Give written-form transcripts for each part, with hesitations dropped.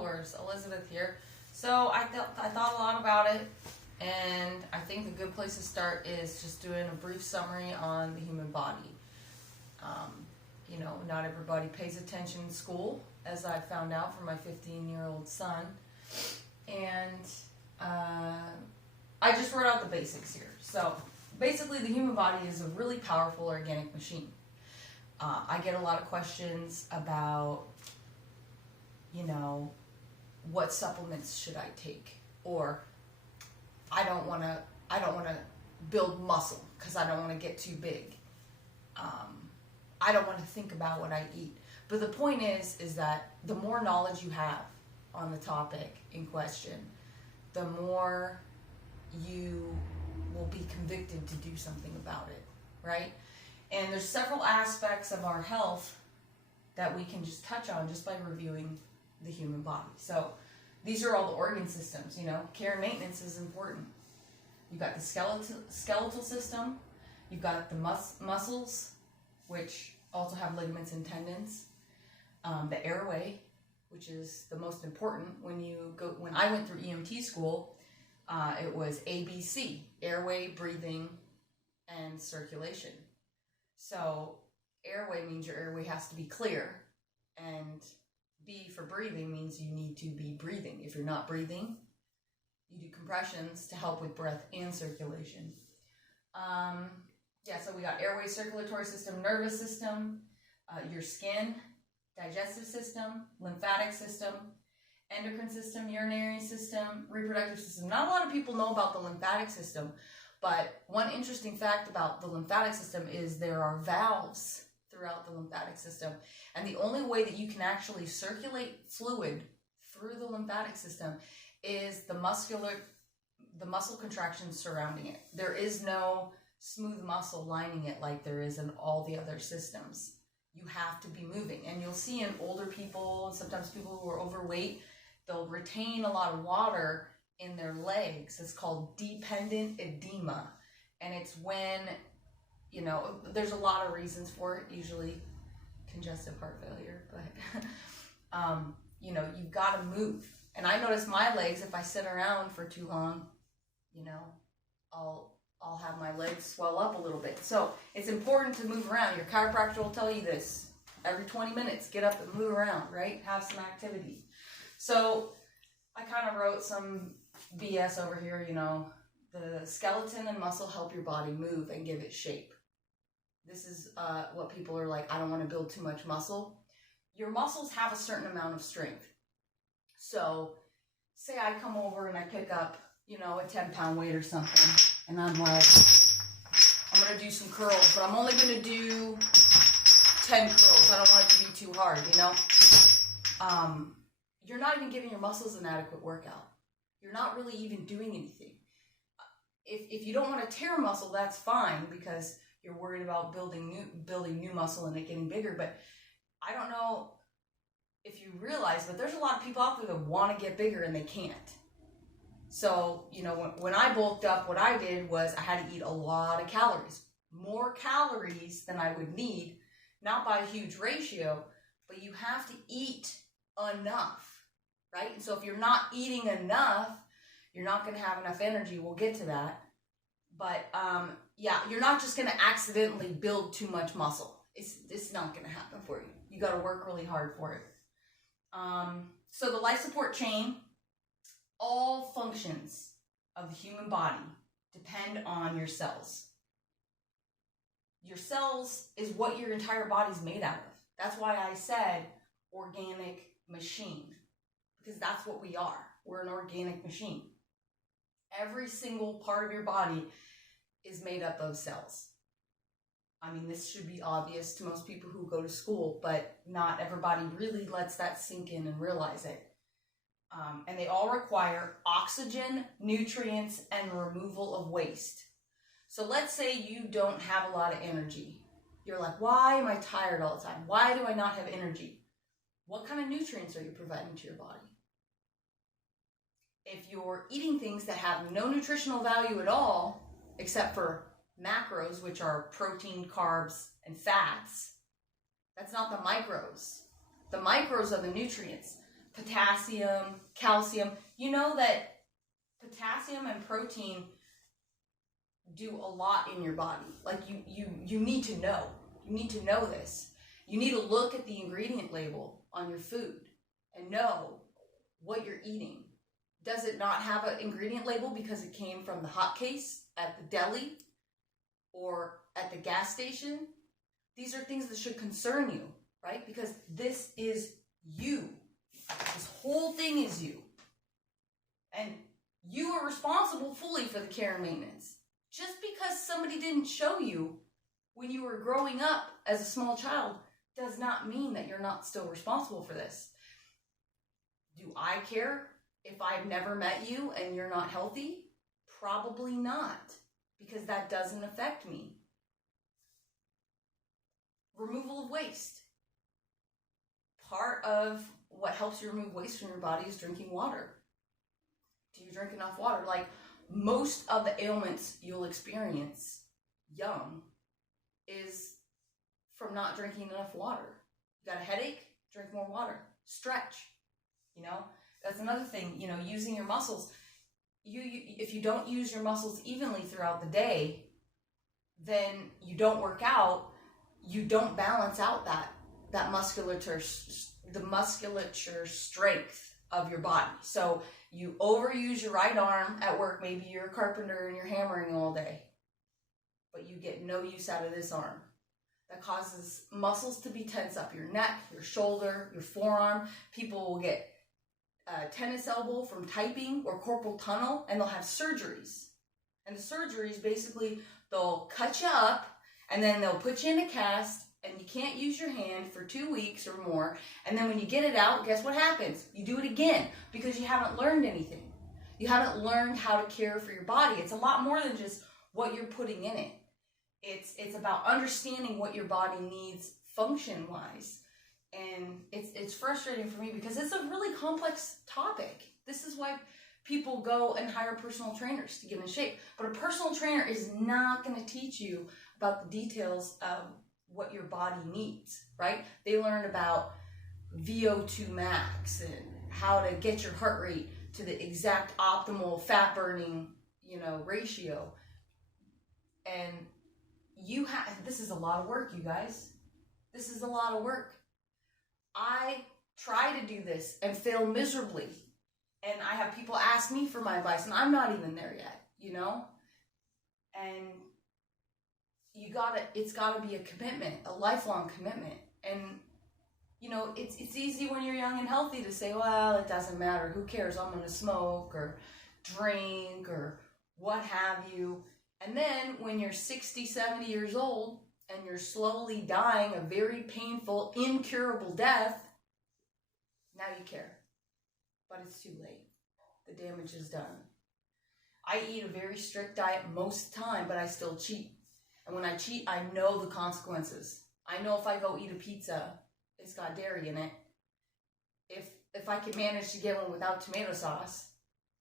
followers, Elizabeth here. So I thought a lot about it, and I think the good place to start is just doing a brief summary on the human body. Not everybody pays attention in school, as I found out from my 15-year-old son, and I just wrote out the basics here. So basically, the human body is a really powerful organic machine. I get a lot of questions about, what supplements should I take, or I don't want to build muscle because I don't want to get too big. I don't want to think about what I eat. But the point is that the more knowledge you have on the topic in question, the more you will be convicted to do something about it, right? And there's several aspects of our health that we can just touch on just by reviewing the human body. So these are all the organ systems, care and maintenance is important. You've got the skeletal system, you've got the muscles, which also have ligaments and tendons, the airway, which is the most important. When I went through EMT school, it was ABC, airway, breathing, and circulation. So airway means your airway has to be clear, and B for breathing means you need to be breathing. If you're not breathing, you do compressions to help with breath and circulation. So we got airway, circulatory system, nervous system, your skin, digestive system, lymphatic system, endocrine system, urinary system, reproductive system. Not a lot of people know about the lymphatic system, but one interesting fact about the lymphatic system is there are valves throughout the lymphatic system, and the only way that you can actually circulate fluid through the lymphatic system is the muscle contractions surrounding it. There is no smooth muscle lining it like there is in all the other systems. You have to be moving, and you'll see in older people, and sometimes people who are overweight, they'll retain a lot of water in their legs. It's called dependent edema, and it's when there's a lot of reasons for it, usually congestive heart failure, but you've got to move. And I notice my legs, if I sit around for too long, I'll have my legs swell up a little bit. So it's important to move around. Your chiropractor will tell you this. Every 20 minutes, get up and move around, right? Have some activity. So I kind of wrote some BS over here, the skeleton and muscle help your body move and give it shape. This is what people are like, I don't want to build too much muscle. Your muscles have a certain amount of strength. So say I come over and I pick up, a 10-pound weight or something, and I'm like, I'm going to do some curls, but I'm only going to do 10 curls. I don't want it to be too hard, You're not even giving your muscles an adequate workout. You're not really even doing anything. If you don't want to tear muscle, that's fine, because you're worried about building new muscle and it getting bigger. But I don't know if you realize, but there's a lot of people out there that want to get bigger and they can't. So, when I bulked up, what I did was I had to eat a lot of calories. More calories than I would need, not by a huge ratio, but you have to eat enough, right? And so if you're not eating enough, you're not going to have enough energy. We'll get to that. But, you're not just going to accidentally build too much muscle. It's not going to happen for you. You got to work really hard for it. So the life support chain, all functions of the human body depend on your cells. Your cells is what your entire body's made out of. That's why I said organic machine, because that's what we are. We're an organic machine. Every single part of your body is made up of cells. I mean, this should be obvious to most people who go to school, but not everybody really lets that sink in and realize it. And they all require oxygen, nutrients, and removal of waste. So let's say you don't have a lot of energy. You're like, why am I tired all the time? Why do I not have energy? What kind of nutrients are you providing to your body? If you're eating things that have no nutritional value at all, except for macros, which are protein, carbs, and fats, that's not the micros. The micros are the nutrients. potassium, calcium. You know that potassium and protein do a lot in your body. Like you need to know. You need to know this. You need to look at the ingredient label on your food and know what you're eating. Does it not have an ingredient label because it came from the hot case at the deli or at the gas station? These are things that should concern you, right? Because this is you. This whole thing is you. And you are responsible fully for the care and maintenance. Just because somebody didn't show you when you were growing up as a small child does not mean that you're not still responsible for this. Do I care if I've never met you and you're not healthy? Probably not, because that doesn't affect me. Removal of waste. Part of what helps you remove waste from your body is drinking water. Do you drink enough water? Like, most of the ailments you'll experience young is from not drinking enough water. You got a headache? Drink more water. Stretch. You know, that's another thing, you know, using your muscles. If you don't use your muscles evenly throughout the day, then you don't work out, you don't balance out that musculature, the musculature strength of your body. So you overuse your right arm at work. Maybe you're a carpenter and you're hammering all day, but you get no use out of this arm. That causes muscles to be tense up. Your neck, your shoulder, your forearm. People will get tennis elbow from typing or carpal tunnel, and they'll have surgeries. And the surgeries, basically, they'll cut you up, and then they'll put you in a cast, and you can't use your hand for 2 weeks or more. And then when you get it out, guess what happens? You do it again, because you haven't learned anything. You haven't learned how to care for your body. It's a lot more than just what you're putting in it. It's about understanding what your body needs function-wise. And it's frustrating for me because it's a really complex topic. This is why people go and hire personal trainers to get in shape. But a personal trainer is not going to teach you about the details of what your body needs, right? They learn about VO2 max and how to get your heart rate to the exact optimal fat burning, ratio. And this is a lot of work, you guys. This is a lot of work. I try to do this and fail miserably. And I have people ask me for my advice, and I'm not even there yet, And it's gotta be a commitment, a lifelong commitment. And, it's easy when you're young and healthy to say, well, it doesn't matter. Who cares? I'm going to smoke or drink or what have you. And then when you're 60, 70 years old and you're slowly dying a very painful, incurable death, now you care. But it's too late. The damage is done. I eat a very strict diet most of the time, but I still cheat. And when I cheat, I know the consequences. I know if I go eat a pizza, it's got dairy in it. If I can manage to get one without tomato sauce,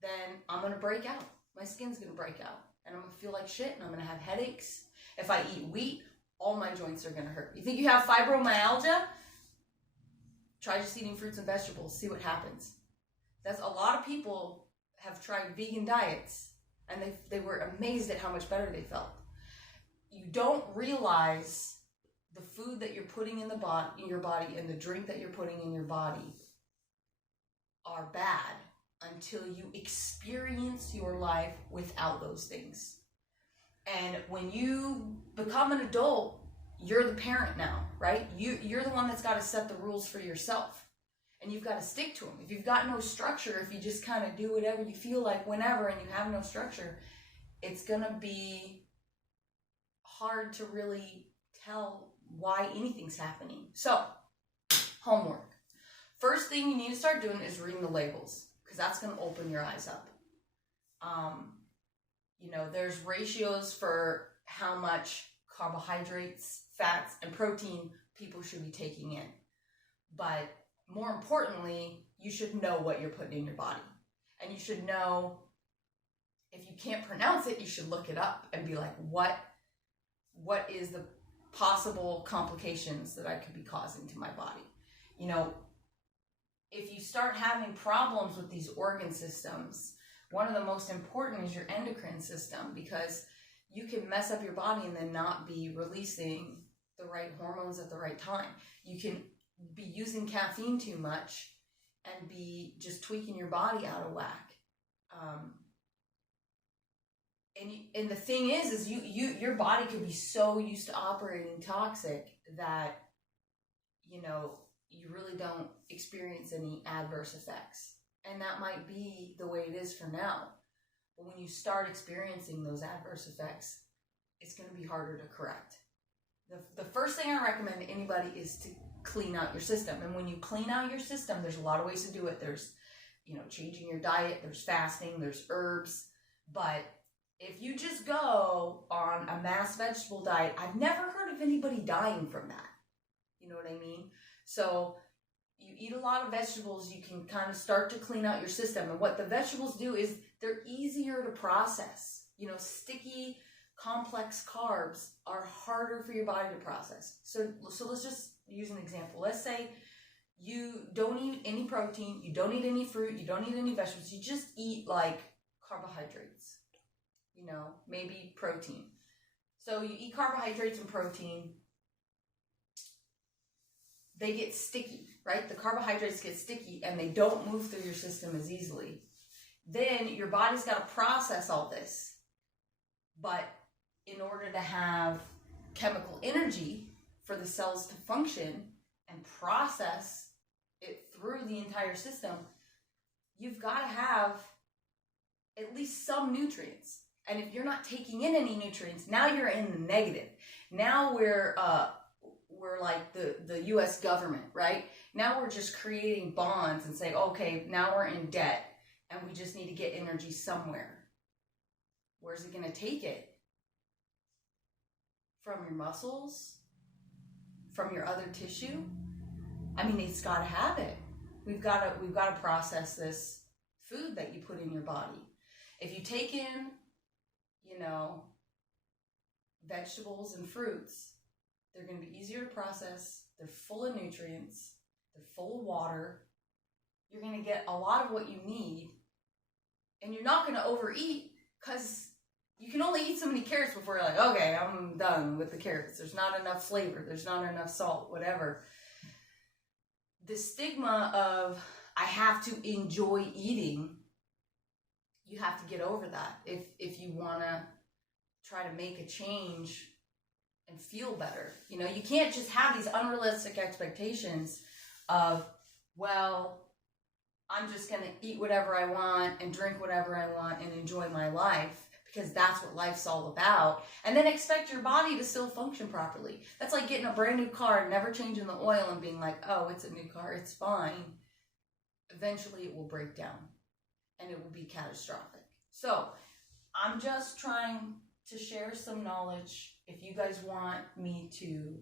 then I'm going to break out. My skin's going to break out. And I'm going to feel like shit, and I'm going to have headaches. If I eat wheat, all my joints are going to hurt. You think you have fibromyalgia? Try just eating fruits and vegetables. See what happens. That's a lot of people have tried vegan diets, and they were amazed at how much better they felt. You don't realize the food that you're putting in your body and the drink that you're putting in your body are bad until you experience your life without those things. And when you become an adult, you're the parent now, right? You're the one that's got to set the rules for yourself. And you've got to stick to them. If you've got no structure, if you just kind of do whatever you feel like whenever and you have no structure, it's going to be hard to really tell why anything's happening. So, homework. First thing you need to start doing is reading the labels, because that's going to open your eyes up. There's ratios for how much carbohydrates, fats, and protein people should be taking in. But more importantly, you should know what you're putting in your body. And you should know, if you can't pronounce it, you should look it up and be like, what is the possible complications that I could be causing to my body? if you start having problems with these organ systems, one of the most important is your endocrine system, because you can mess up your body and then not be releasing the right hormones at the right time. You can be using caffeine too much and be just tweaking your body out of whack. And the thing is your body could be so used to operating toxic that, you know, you really don't experience any adverse effects. And that might be the way it is for now. But when you start experiencing those adverse effects, it's going to be harder to correct. The first thing I recommend to anybody is to clean out your system. And when you clean out your system, there's a lot of ways to do it. There's, you know, changing your diet, there's fasting, there's herbs. But if you just go on a mass vegetable diet, I've never heard of anybody dying from that. You know what I mean? So you eat a lot of vegetables, you can kind of start to clean out your system. And what the vegetables do is they're easier to process. You know, sticky, complex carbs are harder for your body to process. So let's just use an example. Let's say you don't eat any protein, you don't eat any fruit, you don't eat any vegetables, you just eat like carbohydrates, you know, maybe protein. So you eat carbohydrates and protein, they get sticky, right? The carbohydrates get sticky and they don't move through your system as easily. Then your body's got to process all this. But in order to have chemical energy for the cells to function and process it through the entire system, you've got to have at least some nutrients. And if you're not taking in any nutrients, now you're in the negative. Now we're like the U.S. government, right? Now we're just creating bonds and saying, okay, now we're in debt and we just need to get energy somewhere. Where's it going to take it? From your muscles? From your other tissue? I mean, it's got to have it. We've got to process this food that you put in your body. If you take in, you know, vegetables and fruits, they're going to be easier to process. They're full of nutrients. They're full of water. You're going to get a lot of what you need. And you're not going to overeat, because you can only eat so many carrots before you're like, okay, I'm done with the carrots. There's not enough flavor. There's not enough salt, whatever. The stigma of I have to enjoy eating, you have to get over that if you want to try to make a change and feel better. You know, you can't just have these unrealistic expectations of, well, I'm just going to eat whatever I want and drink whatever I want and enjoy my life, because that's what life's all about, and then expect your body to still function properly. That's like getting a brand new car, never changing the oil and being like, oh, it's a new car, it's fine. Eventually it will break down and it will be catastrophic. So I'm just trying to share some knowledge. If you guys want me to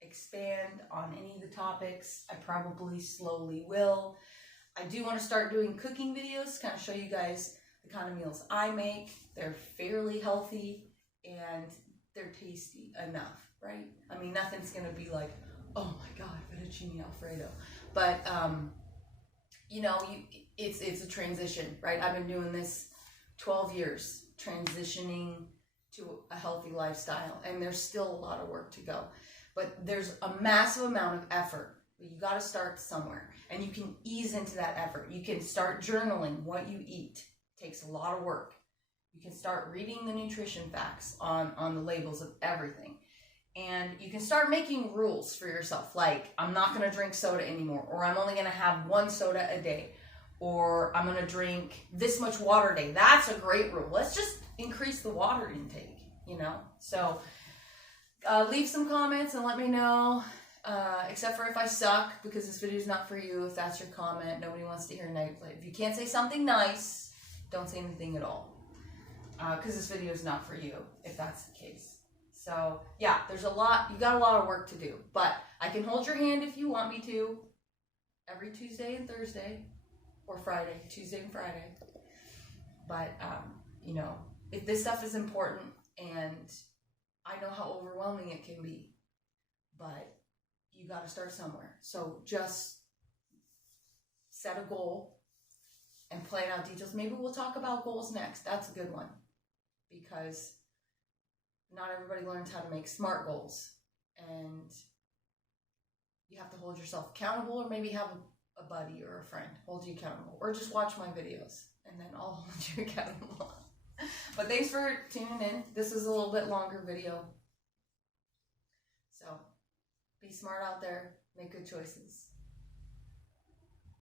expand on any of the topics, I probably slowly will. I do want to start doing cooking videos, kind of show you guys the kind of meals I make. They're fairly healthy and they're tasty enough, right? I mean, nothing's going to be like, oh my God, fettuccine Alfredo. But, you know, it's a transition, right? I've been doing this 12 years, transitioning to a healthy lifestyle, and there's still a lot of work to go. But there's a massive amount of effort. You got to start somewhere, and you can ease into that effort. You can start journaling what you eat. It takes a lot of work. You can start reading the nutrition facts on the labels of everything. And you can start making rules for yourself, like I'm not going to drink soda anymore, or I'm only going to have one soda a day, or I'm going to drink this much water a day. That's a great rule. Let's just increase the water intake, you know? So leave some comments and let me know, except for if I suck, because this video is not for you. If that's your comment, nobody wants to hear negative. If you can't say something nice, don't say anything at all, because this video is not for you, if that's the case. So yeah, there's a lot, you got a lot of work to do, but I can hold your hand if you want me to, every Tuesday and Thursday, or Friday, Tuesday and Friday. But, you know, if this stuff is important, and I know how overwhelming it can be, but you got to start somewhere. So just set a goal and plan out details. Maybe we'll talk about goals next. That's a good one, because not everybody learns how to make SMART goals, and you have to hold yourself accountable, or maybe have a buddy or a friend hold you accountable, or just watch my videos and then I'll hold you accountable. But thanks for tuning in. This is a little bit longer video. So be smart out there, make good choices.